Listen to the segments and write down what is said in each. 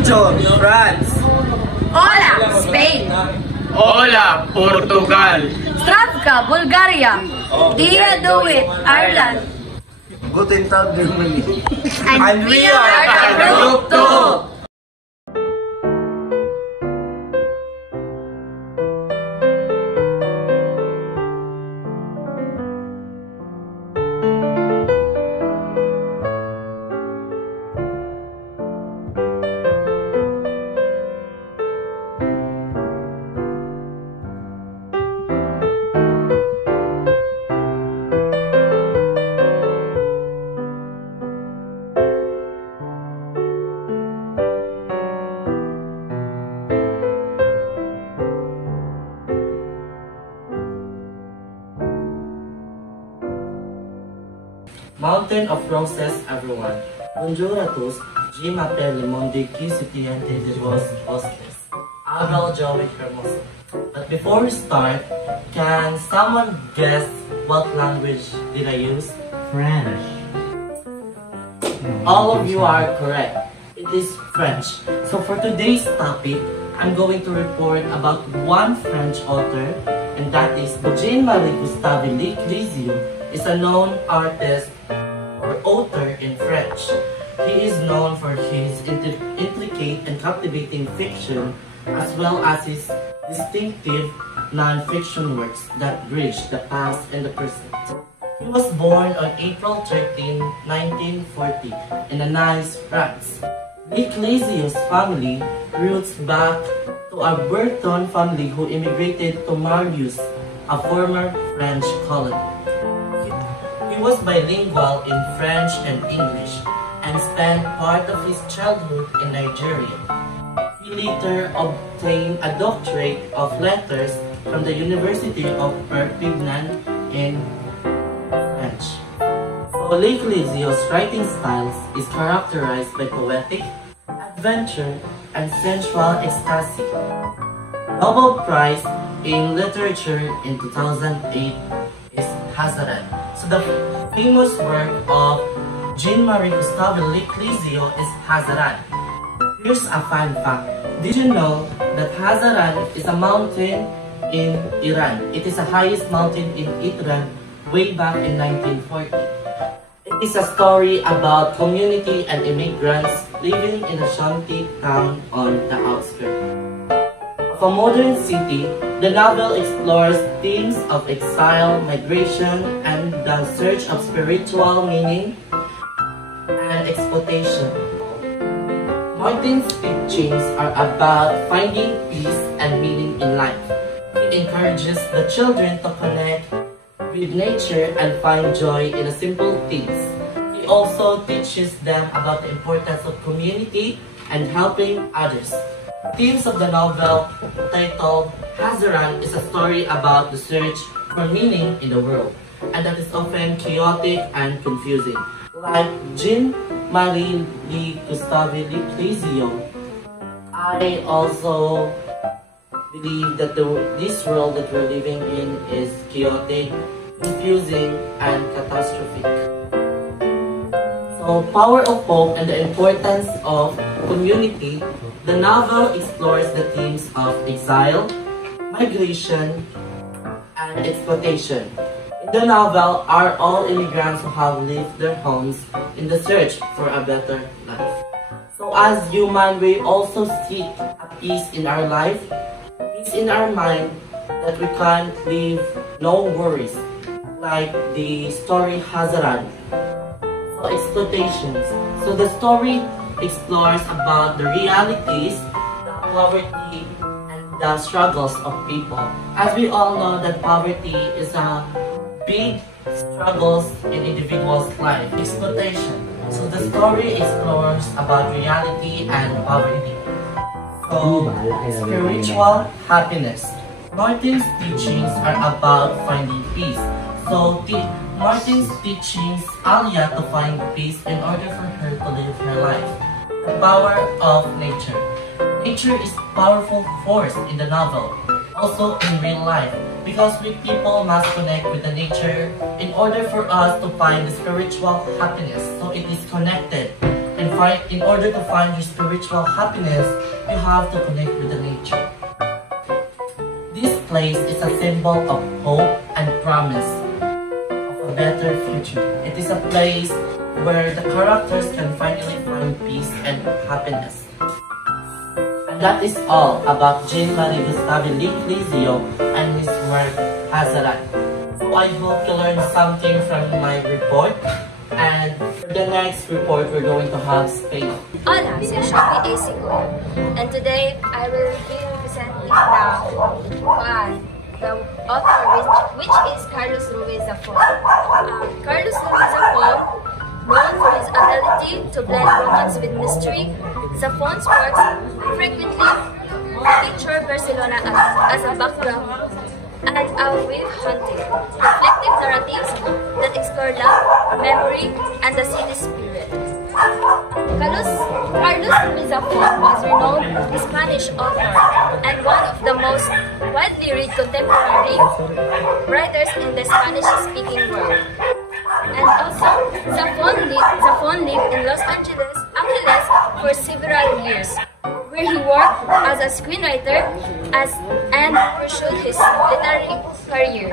Bonjour, France. Hola, Spain. Hola, Portugal. Zdravka, Bulgaria. Dia do it, Ireland. Guten Tag, Germany. And we are the group 2. Mountain of Roses, everyone. Bonjour à tous, je m'appelle le monde qui estudiante de Rose Bosques. Abel Joey Hermoso. But before we start, can someone guess what language did I use? French. All of you are correct. It is French. So for today's topic, I'm going to report about one French author, and that is Jean-Marie Gustave Le Clézio, is a known artist or author in French. He is known for his intricate and captivating fiction, as well as his distinctive non-fiction works that bridge the past and the present. He was born on April 13, 1940 in Nice, France. Le Clézio's family roots back to a Breton family who immigrated to Marius, a former French colony. He was bilingual in French and English and spent part of his childhood in Nigeria. He later obtained a doctorate of letters from the University of Perpignan in French. So Le Clézio's writing style is characterized by poetic, adventure, and sensual ecstasy. Nobel Prize in Literature in 2008 is Hazaran. So the famous work of Jean-Marie Gustave Le Clézio is Hazaran. Here's a fun fact. Did you know that Hazaran is a mountain in Iran? It is the highest mountain in Iran way back in 1940. It is a story about community and immigrants living in a shanty town on the outskirts of a modern city. The novel explores themes of exile, migration, and the search of spiritual meaning and exploitation. Martin's teachings are about finding peace and meaning in life. He encourages the children to connect with nature and find joy in the simple things. He also teaches them about the importance of community and helping others. Themes of the novel, titled Hazaran, is a story about the search for meaning in the world, and that is often chaotic and confusing. Like Jean-Marie Gustave Le Clézio, I also believe that this world that we're living in is chaotic, confusing, and catastrophic. So, Power of Hope and the Importance of Community, the novel explores the themes of exile, migration, and exploitation. In the novel are all immigrants who have left their homes in the search for a better life. So as human, we also seek a peace in our life, peace in our mind, that we can't live no worries, like the story Hazaran. So exploitations. So the story explores about the realities, the poverty, and the struggles of people. As we all know that poverty is a big struggles in individuals' life. Exploitation. So the story explores about reality and poverty. So spiritual happiness. Martin's teachings are about finding peace. So Martin's teachings Alia to find peace in order for her to live her life. The power of nature. Nature is a powerful force in the novel, also in real life, because we people must connect with the nature in order for us to find the spiritual happiness. So it is connected. In order to find your spiritual happiness, you have to connect with the nature. This place is a symbol of hope and promise of a better future. It is a place where the characters can finally find peace and happiness. And that is all about Jean-Marie Gustave Liclizio and his work Hazarat. So I hope you learned something from my report. And for the next report, we're going to have Spain. Hola, soy Shopee Asigoy, and today I will be presenting the author, which is Carlos Ruiz Zafón. Carlos Ruiz Zafón, known for his ability to blend romance with mystery, Zafón's works frequently feature Barcelona as a background and a wave hunting, reflective narratives that explore love, memory, and the city spirit. Carlos Ruiz Zafón was a renowned Spanish author and one of the most widely read contemporary writers in the Spanish-speaking world. And also, Zafón lived in Los Angeles for several years, where he worked as a screenwriter and pursued his literary career.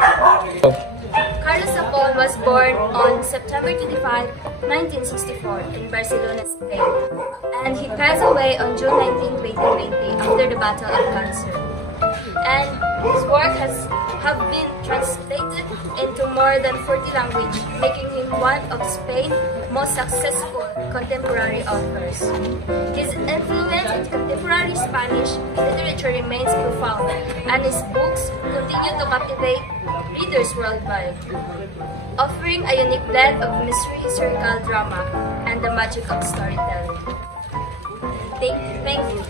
Carlos Zafón was born on September 25, 1964 in Barcelona, Spain, and he passed away on June 19, 2020 after the battle of cancer. And his work have been translated into more than 40 languages, making him one of Spain's most successful contemporary authors. His influence in contemporary Spanish literature remains profound, and his books continue to captivate readers worldwide, offering a unique blend of mystery, historical drama, and the magic of storytelling. Thank you.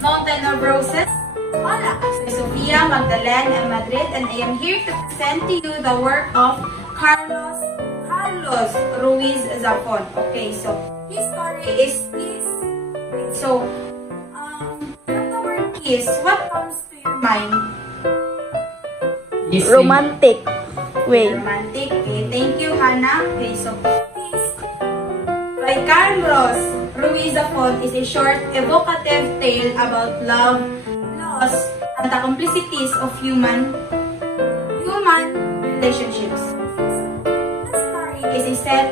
Mountain of Roses. Hola, soy Sofia Magdalene M. Madrid, and I am here to present to you the work of Carlos Ruiz Zafón. Okay, so his story is this. So, from the word kiss, what comes to your mind? Romantic. Wait. Romantic. Okay, thank you, Hannah. Okay, so kiss by Carlos Ruiz Zafón is a short, evocative tale about love, loss, and the complicities of human relationships. The story is set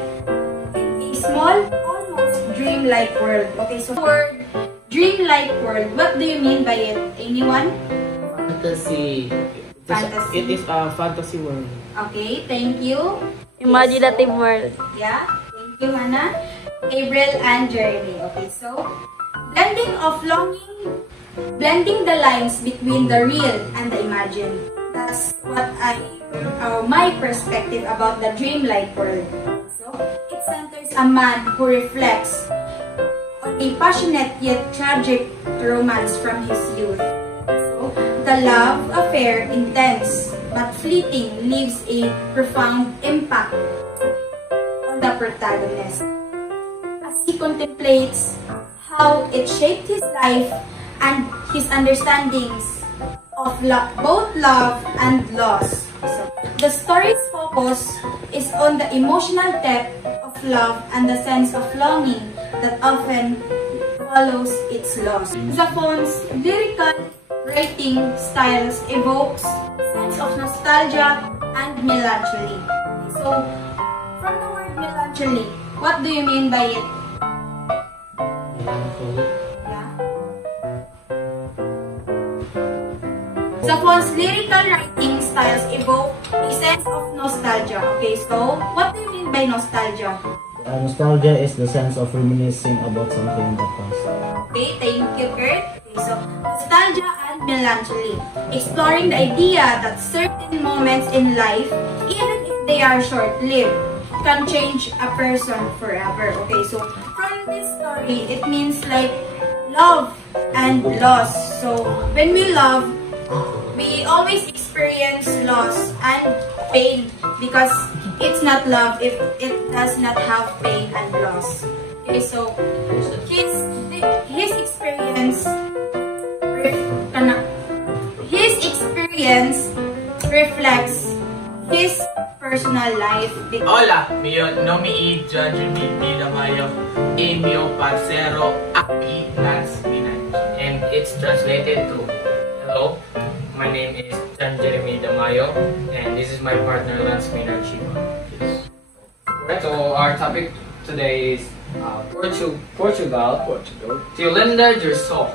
in a small, almost dreamlike world. Okay, so the word dreamlike world, what do you mean by it? Anyone? Fantasy. Fantasy. It is a fantasy world. Okay, thank you. Imaginative world. Yeah, thank you, Hannah, Gabriel, and Jeremy. Okay, so blending the lines between the real and the imagined. That's what my perspective about the dreamlike world. So it centers a man who reflects on a passionate yet tragic romance from his youth. So the love affair, intense but fleeting, leaves a profound impact on the protagonist as he contemplates how it shaped his life and his understandings of both love and loss. So, the story's focus is on the emotional depth of love and the sense of longing that often follows its loss. Zafón's lyrical writing styles evokes a sense of nostalgia and melancholy. So, from the word melancholy, what do you mean by it? Zafón's lyrical writing styles evoke a sense of nostalgia. Okay, so what do you mean by nostalgia? Nostalgia is the sense of reminiscing about something in the past. Okay, thank you, Kurt. Okay, so nostalgia and melancholy, exploring the idea that certain moments in life, even if they are short-lived, can change a person forever. Okay, so from this story, it means like love and loss. So when we love, we always experience loss and pain because it's not love if it does not have pain and loss. Okay, so his experience reflects his personal personal life. Hola, mio nome è Giorgio Damayo e mio parcero Aki Lance Minaj. And it's translated to, hello, my name is John Jeremy Damayo, and this is my partner Lance Minaj. Yes. Right, so our topic today is Portugal. Yolanda Dirceu,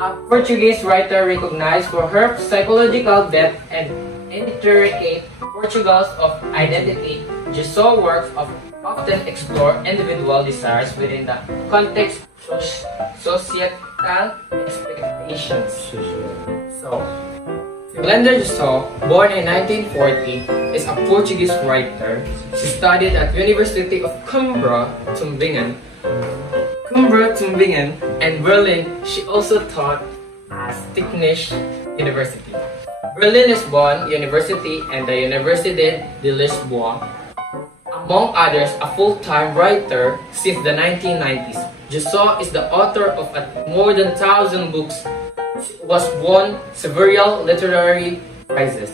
a Portuguese writer recognized for her psychological depth and intricate portrayals of identity. Dirceu works often explore individual desires within the context of societal expectations. So, Yolanda Dirceu, born in 1940, is a Portuguese writer. She studied at University of Coimbra, Tübingen, and Berlin. She also taught at Technische University, Berlin-Lisbon University, and the Universidade de Lisboa. Among others, a full-time writer since the 1990s. Dirceu is the author of more than 1,000 books. She was won several literary prizes.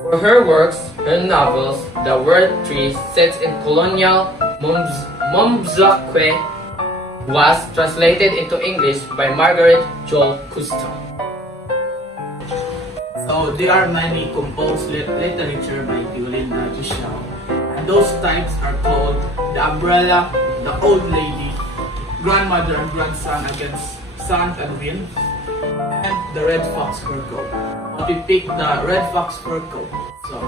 For her works, her novels, The Word Tree, set in colonial Mozambique, was translated into English by Margaret Joel Custer. So there are many composed literature by Yolanda Dirceu, and those types are called The Umbrella, The Old Lady, Grandmother and Grandson Against Sun and Wind, and The Red Fox Fur Coat. But we picked the Red Fox Fur Coat. So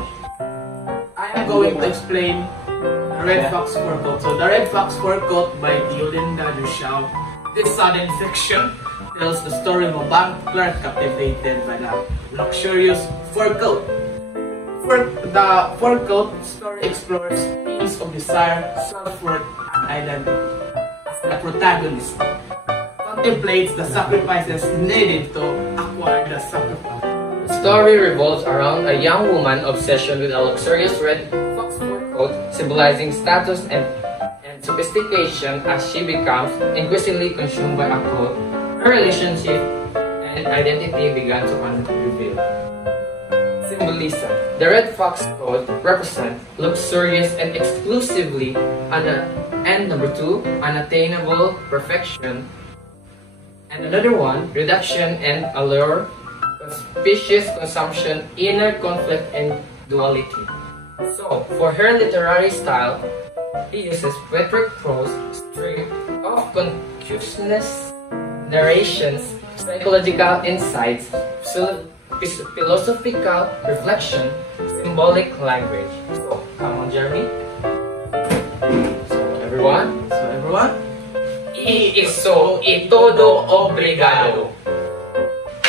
I am going to explain The Red Fox Fur Coat. So The Red Fox Fur Coat by Yolanda Dirceu. This sudden fiction tells the story of a bank clerk captivated by the luxurious fur coat. The fur coat story explores themes of desire, self-worth, and identity. As the protagonist contemplates the sacrifices needed to acquire the sacrifice. The story revolves around a young woman's obsession with a luxurious red fox fur coat, symbolizing status and sophistication. As she becomes increasingly consumed by a coat, her relationship and identity began to unreveal. Symbolism. The red fox coat represents luxurious and exclusively, and number 2, unattainable perfection, and another one, reduction and allure, conspicuous consumption, inner conflict, and duality. So, for her literary style, he uses poetic prose, stream of consciousness, narrations, psychological insights, philosophical reflection, symbolic language. So, come on, Jeremy. So, everyone. Y eso y todo obrigado.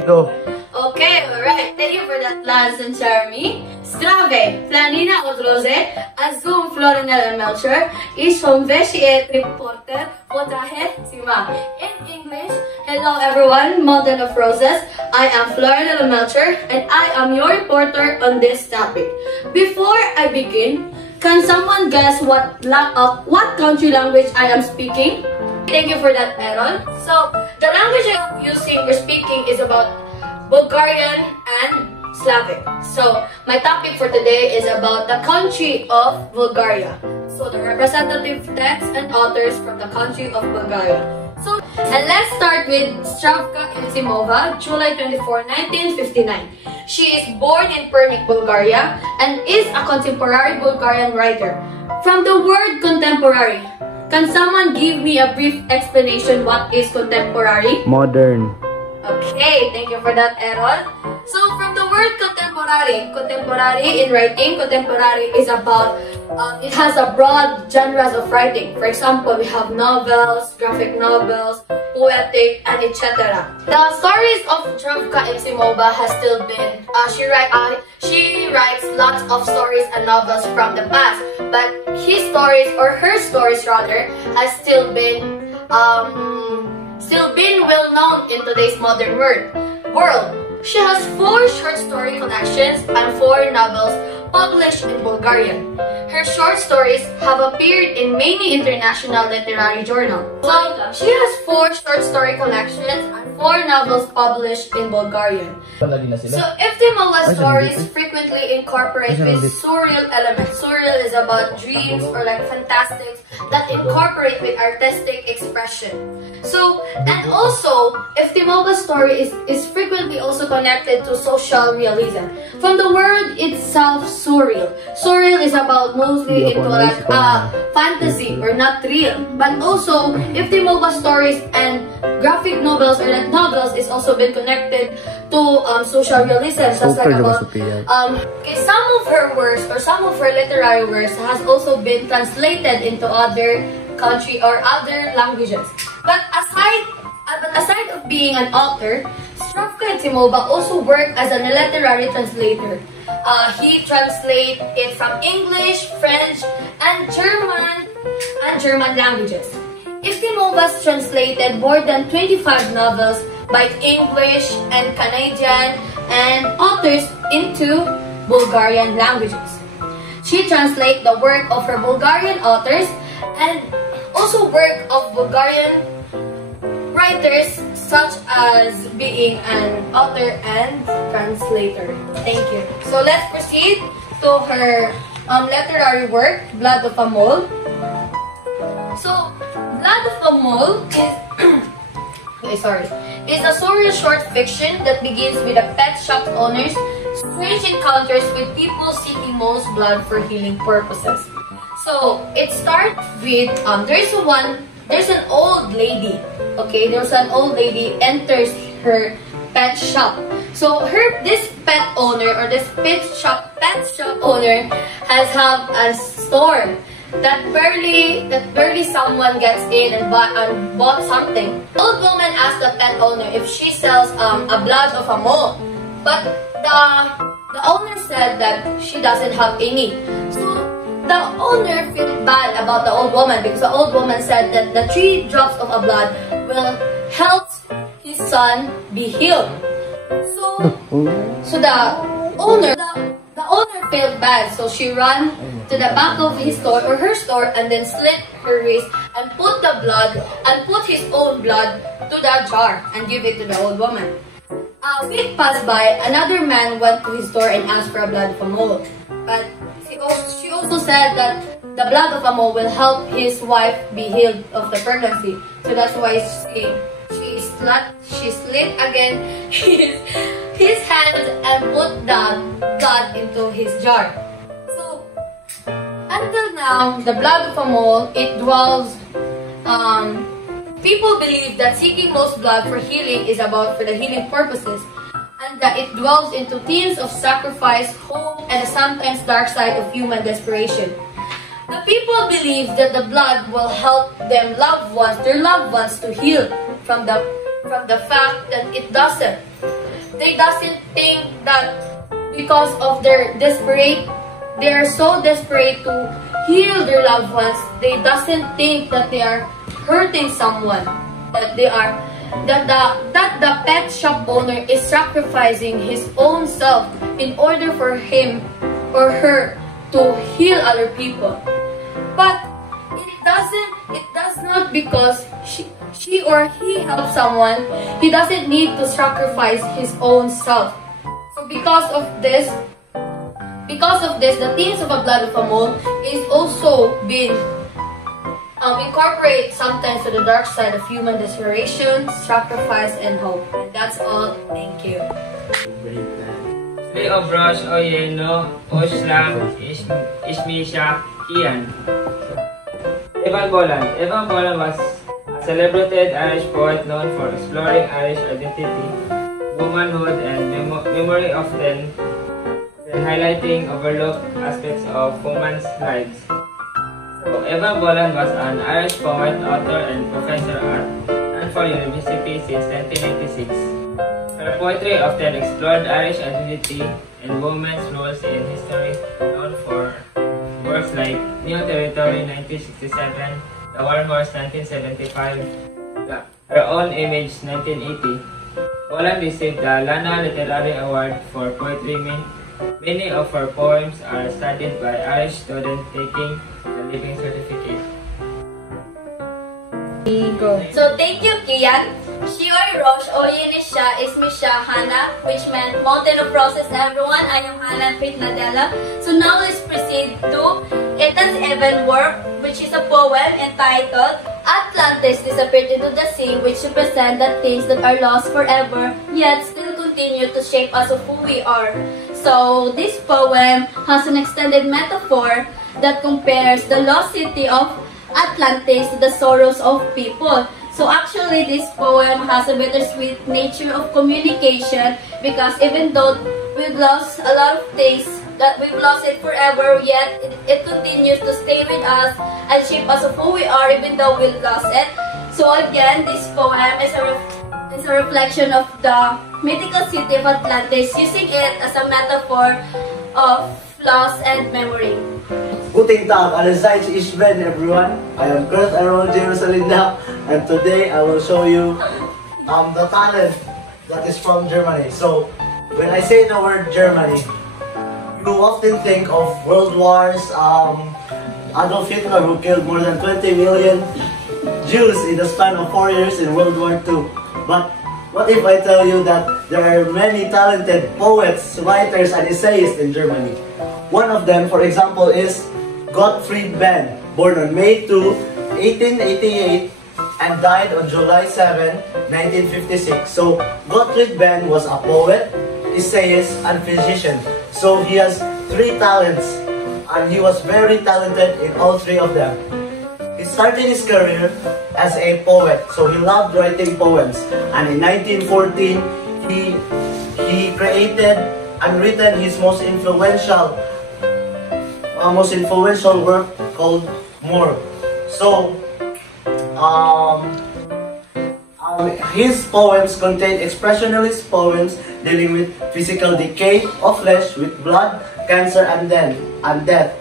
Go. Okay, alright. Thank you for that, Lance and Jeremy. Zdravej, planina od Roze, azum Florinella Melcher, ich vom reporter Potrahet Sima. In English, hello everyone, Mountain of Roses. I am Florinella Melcher, and I am your reporter on this topic. Before I begin, can someone guess what country language I am speaking? Thank you for that, Aaron. So, the language I'm using or speaking is about Bulgarian and Slavic. So, my topic for today is about the country of Bulgaria. So, the representative texts and authors from the country of Bulgaria. So, and let's start with Zdravka Evtimova, July 24, 1959. She is born in Pernik, Bulgaria, and is a contemporary Bulgarian writer. From the word contemporary, can someone give me a brief explanation what is contemporary? Modern. Okay, thank you for that, Aaron. So, from the word contemporary in writing, contemporary is about, it has a broad genres of writing. For example, we have novels, graphic novels, poetic, and etc. The stories of Zdravka Evtimova has still been, she writes lots of stories and novels from the past, but her stories rather, has still been well known in today's modern world. She has 4 short story collections and 4 novels, published in Bulgarian. Her short stories have appeared in many international literary journals. So, she has 4 short story collections and 4 novels published in Bulgarian. So, Eftimova stories frequently incorporate with surreal elements. Surreal is about dreams or like fantastics that incorporate with artistic expression. So, and also, Eftimova story is frequently also connected to social realism. From the word itself, surreal. Surreal is about mostly into like fantasy or not real. But also, Eftimova stories and graphic novels or like novels is also been connected to social realism. Just like about some of her works or some of her literary works has also been translated into other country or other languages. But aside of being an author, Stravko Eftimova also worked as a literary translator. He translates it from English, French, and German languages. Eftimova translated more than 25 novels by English and Canadian and authors into Bulgarian languages. She translates the work of her Bulgarian authors and also work of Bulgarian writers such as being an author and translator. Thank you. So let's proceed to her literary work, Blood of a Mole. So, Blood of a Mole is a surreal short fiction that begins with a pet shop owner's strange encounters with people seeking mole's blood for healing purposes. So, it starts with, there's an old lady, okay? There's an old lady enters her pet shop. So, this pet owner or this pet shop owner has a store that barely someone gets in and bought something. The old woman asked the pet owner if she sells a blood of a mole, but the owner said that she doesn't have any. So the owner felt bad about the old woman because the old woman said that the 3 drops of a blood will help his son be healed. So the owner felt bad, so she ran to the back of his store or her store and then slit her wrist and put the blood and put his own blood to the jar and give it to the old woman. A week passed by, another man went to his store and asked for a blood of a mole. But she also said that the blood of a mole will help his wife be healed of the pregnancy. So that's why she slit again his hands and put the blood into his jar. So until now, the blood of a mole, it dwells. People believe that seeking mole's blood for healing is about for the healing purposes, and that it dwells into themes of sacrifice, hope, and a sometimes dark side of human desperation. The people believe that the blood will help their loved ones to heal from the fact that it doesn't. They doesn't think that because of they are so desperate to heal their loved ones, they doesn't think that they are hurting someone, that the pet shop owner is sacrificing his own self in order for him or her to heal other people. But it does not because she or he helps someone. He doesn't need to sacrifice his own self. So because of this, the themes of a blood of a mole is also been incorporate sometimes to the dark side of human desperation, sacrifice, and hope. And that's all. Thank you. Obrosh Oyeno Oslam Ismisha Ian. Evan Boland was a celebrated Irish poet known for exploring Irish identity, womanhood, and memory, often highlighting overlooked aspects of women's lives. So, Evan Boland was an Irish poet, author, and professor at Stanford University since 1996. Her poetry often explored Irish identity and women's roles in history, known for works like New Territory 1967, The War Horse 1975, Her Own Image 1980. Boland received the Lana Literary Award for Poetry Many of her poems are studied by Irish students taking the Living Certificate. So thank you, Kian. Shioi Rosh Oyenisha is Misha Hana, which meant Mountain of Roses, everyone. I am Hana Faith Nadella. So now let's proceed to Ethan's Evan work, which is a poem entitled Atlantis Disappeared into the Sea, which represent the things that are lost forever, yet still continue to shape us of who we are. So this poem has an extended metaphor that compares the lost city of Atlantis to the sorrows of people. So actually, this poem has a bittersweet nature of communication, because even though we've lost a lot of things, that we've lost it forever, yet it continues to stay with us and shape us of who we are even though we've lost it. So again, this poem is a reflection of the mythical city of Atlantis, using it as a metaphor of loss and memory. Guten Tag, allerseits ich bin everyone. I am Kurt Aaron Jerusalinda, and today I will show you the talent that is from Germany. So, when I say the word Germany, you often think of world wars, Adolf Hitler, who killed more than 20 million Jews in the span of 4 years in World War II. But what if I tell you that there are many talented poets, writers, and essayists in Germany? One of them, for example, is Gottfried Benn, born on May 2, 1888, and died on July 7, 1956. So, Gottfried Benn was a poet, essayist, and physician. So, he has 3 talents, and he was very talented in all 3 of them. He started his career as a poet, so he loved writing poems. And in 1914, he created and written his most influential work called Morgue. So, his poems contain expressionist poems dealing with physical decay of flesh, with blood, cancer, and death.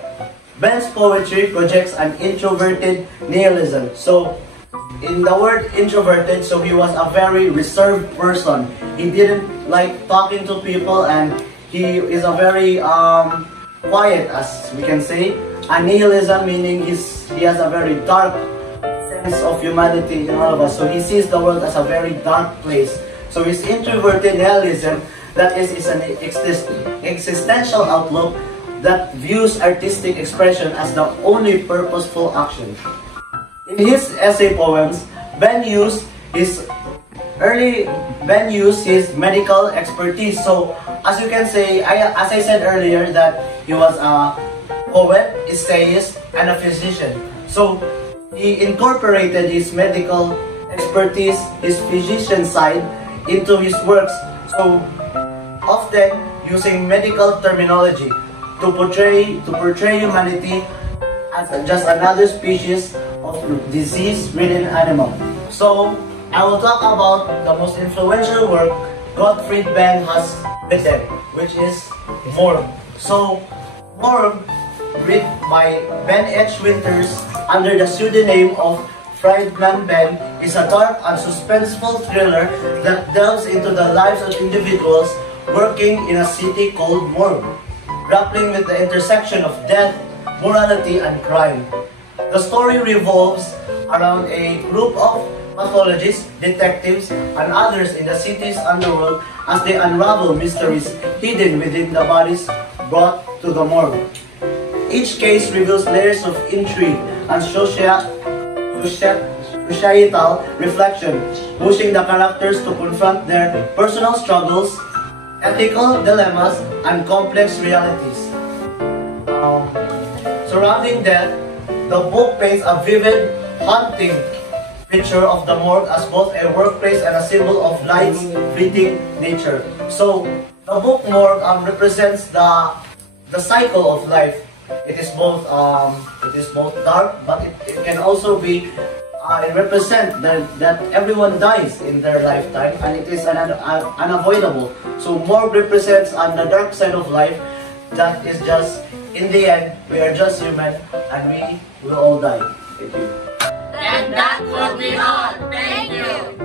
Benn's poetry projects an introverted nihilism. So, in the word introverted, so he was a very reserved person. He didn't like talking to people, and he is a very quiet, as we can say. And nihilism meaning he has a very dark sense of humanity in all of us. So he sees the world as a very dark place. So his introverted nihilism, that is an existential outlook that views artistic expression as the only purposeful action. In his essay poems, Ben used his medical expertise. So, as you can say, as I said earlier, that he was a poet, essayist, and a physician. So, he incorporated his medical expertise, his physician side, into his works. So, often using medical terminology to portray humanity as just another species of disease-ridden animal. So, I will talk about the most influential work Gottfried Benn has written, which is Morgue. So, Morgue, written by Ben H. Winters under the pseudonym of Friedman Benn, is a dark and suspenseful thriller that delves into the lives of individuals working in a city called Morgue, grappling with the intersection of death, morality, and crime. The story revolves around a group of pathologists, detectives, and others in the city's underworld as they unravel mysteries hidden within the bodies brought to the morgue. Each case reveals layers of intrigue and societal reflection, pushing the characters to confront their personal struggles, ethical dilemmas, and complex realities. Surrounding death, the book paints a vivid, haunting picture of the morgue as both a workplace and a symbol of life's fleeting nature. So, the book Morgue represents the cycle of life. It is both dark, but it can also be it represent that everyone dies in their lifetime, and it is unavoidable. So Morgue represents on the dark side of life, that is just, in the end, we are just human and we will all die. Thank you. And that will be all. Thank you.